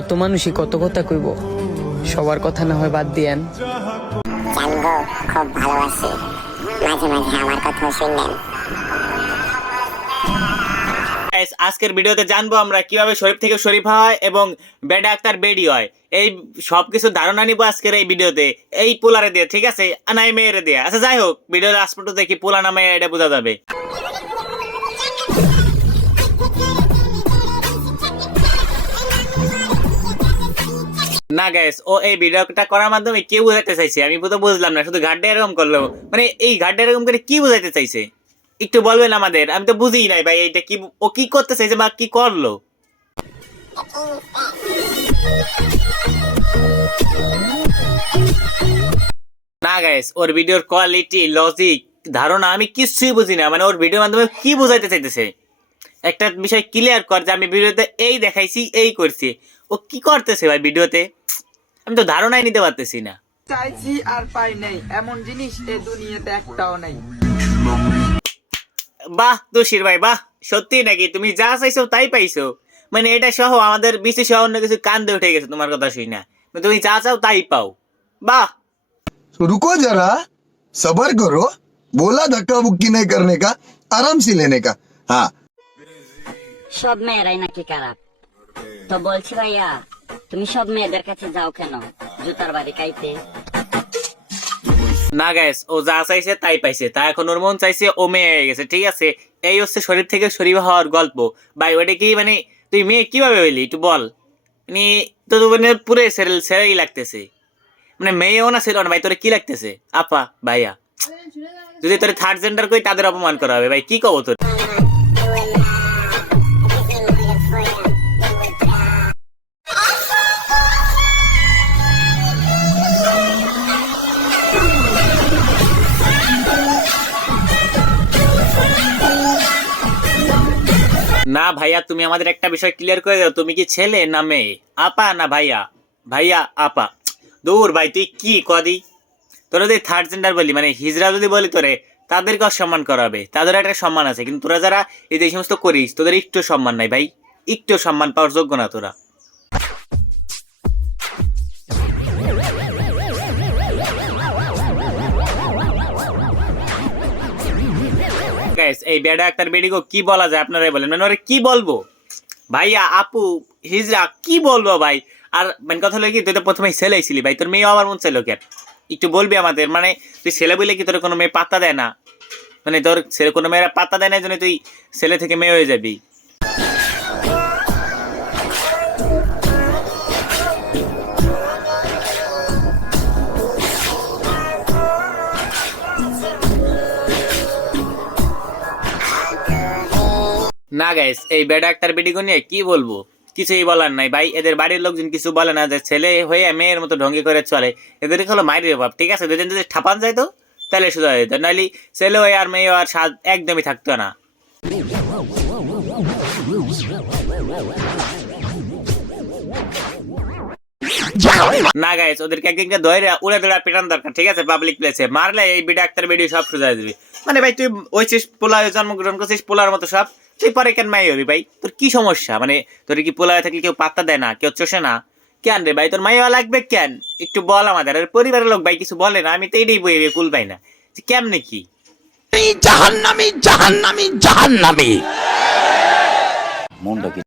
কত মানুষই কত কথা কইব, সবার কথা না হয় বাদ দিয়েন। জানগো খুব ভালোবাসি, মাঝে মাঝে আমার কথা শুনলেন। আজকের ভিডিওতে জানবো আমরা কিভাবে শরীফ থেকে শরীফ হয় এবং বেডা আক্তার বেডি হয়। এই সবকিছু ধারণা নিবো আজকের এই ভিডিওতে, এই পোলারে দিয়ে, ঠিক আছে, না এই মেয়েরে দিয়ে। আচ্ছা যাই হোক, ভিডিওর আসপটু দেখি পোলা না মেয়ে এটা বোঝা যাবে। না গাইস, ও এই ভিডিওটা করার মাধ্যমে কি বোঝাতে চাইছে আমি তো বুঝলাম না। শুধু ঘাটটা এরকম করলো, মানে এই ঘাটটা এরকম করে কি বোঝাতে চাইছে একটু বলবেন আমাদের? আমি তো বুঝিই নাই ভাই, এইটা কি, ও কি করতে চাইছে বা কি করলো? না গাইস, ওর ভিডিওর কোয়ালিটি, লজিক, ধারণা আমি কিছুই বুঝি না। মানে ওর ভিডিওর মাধ্যমে কি বোঝাইতে চাইতেছে একটা বিষয় ক্লিয়ার কর, যে আমি ভিডিওতে এই দেখাইছি, এই করছি। ও কি করতেছে ভাই ভিডিওতে, আমি তো ধারণাই নিতে পারতেছি না। চাইছি আর পাই নাই, এমন জিনিস এই দুনিয়াতে একটাও নাই। বাহ তুষির ভাই, বাহ, সত্যি নাকি তুমি যা চাইছো তাই পাইছো? মানে এটা সহ আমাদের বিসি সহ অন্য কিছু কান্দে উঠে গেছে তোমার কথা শুই না। তুমি যা চাও তাই পাও, বাহ। रुको जरा, सबर करो, बोला धक्का बुक्की नहीं करने का, आराम से लेने का। हाँ সব মেয়েরাই নাকি খারাপ? তো বলছি ভাইয়া, তুমি সব মেয়েদের কাছে যাও কেন জুতার বাড়ি খাইতে? না গাইস, ও যা চাইছে তাই পাইছে, তা এখন ওর মন চাইছে ও মেয়ে হয়ে গেছে, ঠিক আছে। এই হচ্ছে শরীর থেকে শরীর হওয়ার গল্প ভাই। ওটা কি মানে তুই মেয়ে কিভাবে হইলি একটু বল? মানে তো মানে পুরো সেরাই লাগতেছে। মানে মেয়েও না ছিল না ভাই, তোরে কি লাগতেছে? আপা ভাইয়া, যদি তোর থার্ড জেন্ডার কই তাদের অপমান করা হবে ভাই, কি কব তোর? না ভাইয়া, তুমি আমাদের একটা বিষয় ক্লিয়ার করে দাও, তুমি কি ছেলে না মেয়ে? আপা না ভাইয়া? ভাইয়া আপা, দূর ভাই, তুই কি কদি? তোরা যদি থার্ড জেন্ডার বলি, মানে হিজড়া যদি বলি তোরে, তাদেরকে সম্মান করা হবে, তাদের একটা সম্মান আছে। কিন্তু তোরা যারা এই যে সমস্ত করিস, তোদের একটু সম্মান নাই ভাই, একটু সম্মান পাওয়ার যোগ্য না তোরা। এই বেডা একটা বেডিগো কি বলা যায় আপনারাই বলেন, মানে ওরা কি বলবো? ভাইয়া, আপু, হিজড়া, কি বলবো ভাই? আর মানে কথা হলো কি, তুই তো প্রথমে ছেলে ছিলি ভাই, তোর মেয়ে আমার মন চাইলো কেন একটু বলবি আমাদের? মানে তুই ছেলে বলে কি তোর কোনো মেয়ে পাত্তা দেয় না? মানে তোর ছেলে কোনো মেয়েরা পাত্তা দেয় না, জন্য তুই ছেলে থেকে মেয়ে হয়ে যাবি? না গাইস, এই বেডা একটার বেডিগো নিয়ে কি বলবো, কিছুই বলার নাই ভাই। এদের বাড়ির লোকজন কিছু বলে না, যে ছেলে হয়ে মেয়ের মতো ঢঙ্গি করে চলে, এদের হলো মায়ের ভাব, ঠিক আছে। দুজন যদি ঠাপান যায় তো তাহলে সোজা যেত, নাহলে ছেলে হয়ে আর মেয়ে আর স্বাদ একদমই থাকতো না। না গাইস, ওদেরকে একদিনকে ধরে উড়ে দৌড়া পেটান দরকার, ঠিক আছে, পাবলিক প্লেসে মারলে এই বেডা একটার বেডি সব সোজা দিবি। মানে ভাই তুই ওইছিস পোলা, জন্মগ্রহণ করছিস পোলার মতো সব, তুই পরে কেন মাই হবি ভাই? তোর কি সমস্যা? মানে তোর কি পোলায় থাকলে কেউ পাত্তা দেয় না, কেউ চষে না কেন রে ভাই? তোর মাইয়া লাগবে কেন একটু বল আমাদের। আর পরিবারের লোক ভাই কিছু বলে না, আমি তো এটাই বই কুল পাই না যে কেমনে কি। জাহান্নামী জাহান্নামী জাহান্নামী। মনটা কি